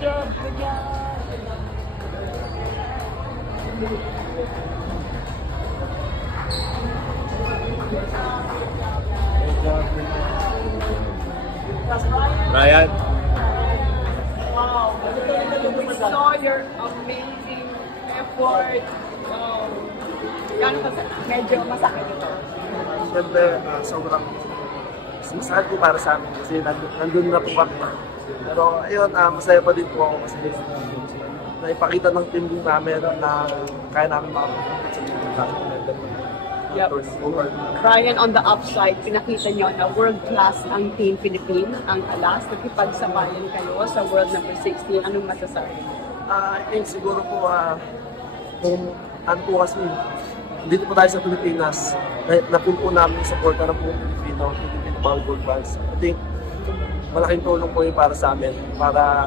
job, good job. Ryan. Wow, we saw your amazing effort. Gano'n kasi medyo masakit ito. Siyempre, sobrang masakit po para sa amin kasi nandun na po kami. Pero ayun, masaya pa din po ako kasi naipakita ng team din namin na kaya namin makapunta sa Yep. Ryan, on the upside, pinakita nyo na world-class ang Team Philippines, ang Alas. Nakipagsabayan kayo sa World number 16. Anong masasabi? I think siguro po, kung ano po kasi, dito po tayo sa Pilipinas, napunpo namin yung supporta ng buong Filipino Volleyball Fans. I think, malaking tulong po yung para sa amin, para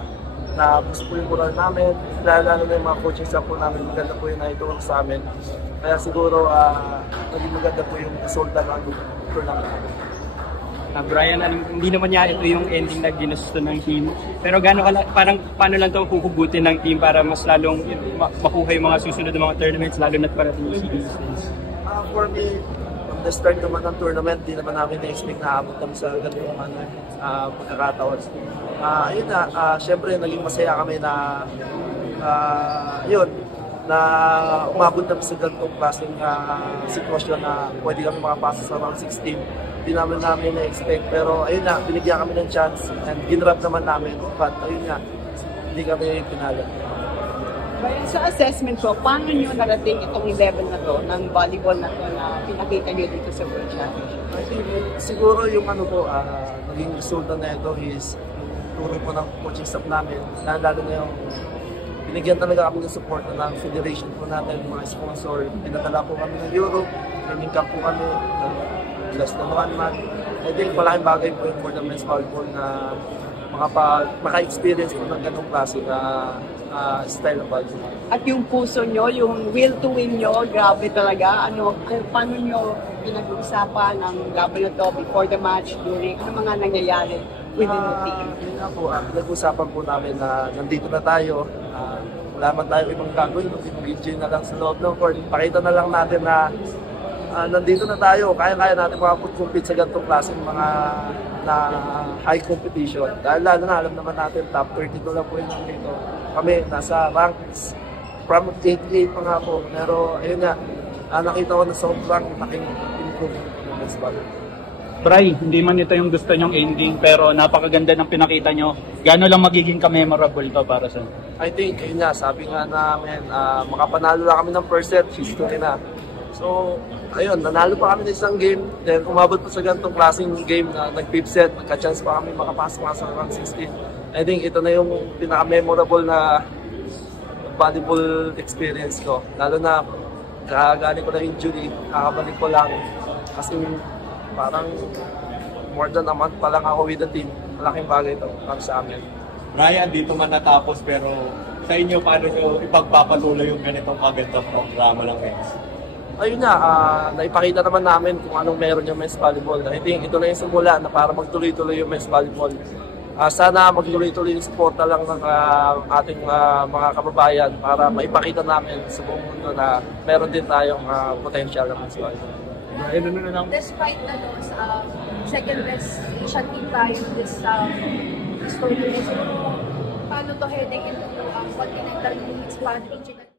na-boost po yung moral namin, lalo na yung mga coaching staff po namin, maganda po yung naitulong sa amin. Kaya siguro, naging maganda po yung resulta ng tournament. Brian, hindi naman niya ito yung ending na ginusto ng team. Pero parang paano lang ito huhugutin ng team para mas lalong makuha yung mga susunod ng mga tournaments, lalo na't parating yung CBS days? For me, from the start naman ng tournament, di naman namin na-expect na abot kami sa ganitong pagkakataon. Yun na, syempre naging masaya kami na na umabot namin sa ganitong klaseng sitwasyon na pwede kami makapasa sa round 16. Hindi namin na-expect, pero ayun na, binigyan kami ng chance and ginrap naman namin. But ayun na, hindi kami pinala. Ryan, sa assessment ko, paano nyo narating itong level na to, ng volleyball na to na pinakita nyo dito sa World Championship? I think siguro yung naging resulta na ito is tulong po ng coaching staff namin, lalo na yung binigyan talaga kami ng support ng federation po natin, mga sponsor. Pinadala po kami ng Europe, training camp po kami, last na 1 month. I think malaking bagay po yung for the men's volleyball na maka-experience po ng ganong klase na style of volleyball. At yung puso nyo, yung will to win nyo, grabe talaga. Paano nyo pinag-uusapan ang gabi na to before the match, during, ano mga nangyayari within the team? Yun nga po, pinag-uusapan po namin na nandito na tayo. Wala man tayo ibang gagawin, mag-enjoy na lang sa loob ng court. Pakita na lang natin na nandito na tayo, kaya-kaya natin makapag-compete sa ganitong klaseng mga na high competition. Dahil lalo na, alam naman natin, top 32 lang po yung dito. Kami, nasa ranks from 88 pa nga po. Pero ayun nga, nakita ko na sobrang laking improvement ng baseball. Bray, hindi man ito yung gusto nyong ending, pero napakaganda ng pinakita nyo. Gano'n lang magiging ka-memorable to para sa? I think, ayun nga, sabi nga namin, makapanalo lang kami ng first set, history na. So, ayun, nanalo pa kami ng isang game, then umabot pa sa ganitong klaseng game na nag-fifth set, nagka-chance pa kami makapasok sa round 16. I think ito na yung pinaka-memorable na volleyball experience ko. Lalo na, kagaling ko na injury, kakabalik ko lang. Kasi parang more than a month pa lang ako with the team. Malaking bagay ito para sa amin. Ryan, dito man natapos, pero sa inyo, paano nyo ipagpapatuloy yung ganitong magandang programa ng men's? Ayun na, naipakita naman namin kung anong meron yung men's volleyball. I think ito na yung simula na para magtuloy-tuloy yung men's volleyball. Sana magtuloy-tuloy yung suporta lang ng ating mga kababayan para maipakita namin sa buong mundo na meron din tayong potential ng men's volleyball. Despite second best Asian team tayo this tournament, paano to heading into continental leagues, regional